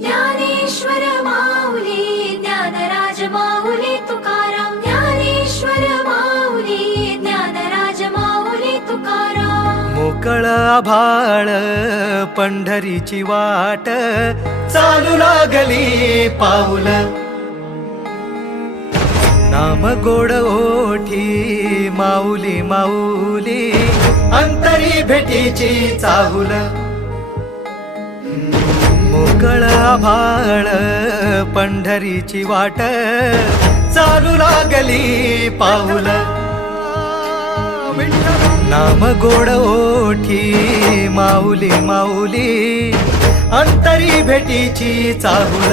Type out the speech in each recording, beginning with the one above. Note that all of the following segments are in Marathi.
ज्ञानेश्वर माऊली ज्ञानराज माऊली तुकाराम ज्ञानेश्वर माऊली ज्ञानराज माऊली तुकाराम मोकळ आभाळ पंढरीची वाट चालू लागली पाऊल नाम गोड ओठी माऊली माऊली अंतरी भेटीची चाहुल मोकळ आभाळ पंढरीची वाट चालू लागली पाऊल नाम गोड ओठी माऊली माऊली अंतरी भेटीची चाहुल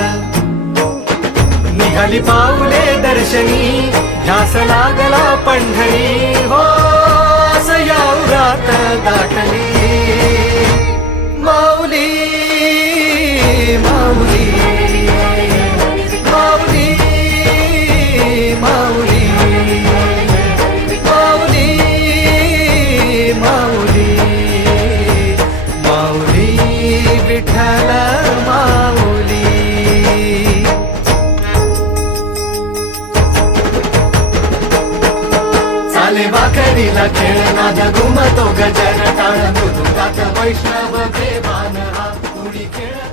निघाली पाऊले दर्शनी ध्यास लागला पंढरी हो या उरात दाटली माऊली माऊली माऊली माऊली माऊली माऊली माऊली विठ्ठल माऊली चाले वाकडीला खेळ नाद घुमतो गजर टाळ मृदुंगात वैष्णव देवान हा उडी खेळ